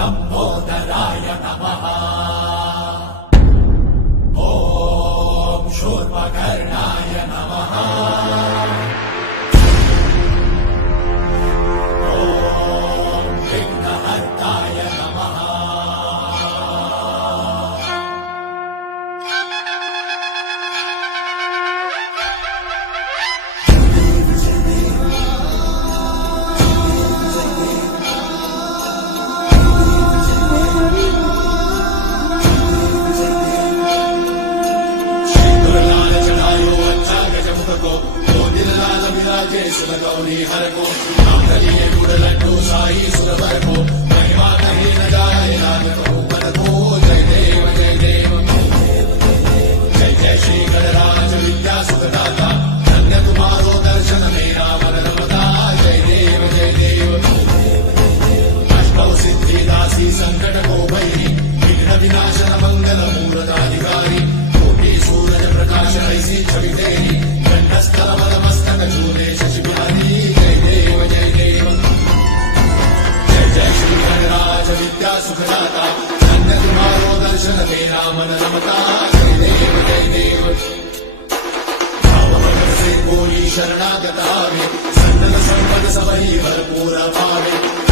लंबोदराय नमः। ॐ शूर्पकर्णाय नमः। ॐ विघ्नहर्ताय नमः। गौरी हर को नामलिए गुड़ लड्डू साई सुरवर को महिमा कहीं न जाए राग मन को। जय देव जय देव जय जय श्री गणराज विद्या सुखदाता। धन्य तुम्हारो दर्शन मेरा मन रमता। जय देव जय देव अष्टौ सिद्धि दासी संकट को भयी विघ्न विनाशन मंगल मूर्ताधिकारी। कोटि सूरज प्रकाश ऐसी छवि तेरी कंठस्थल मद मस्तक झूले शशि बिहारी। जय देव जय देव जय जय श्री गणराज विद्या सुखदाता। धन्य तुम्हारो दर्शन मेरा मन रमता। जय देव जय देव भाव से कोई शरणागत आवे। संतन संपद सबही भरपूर पावे।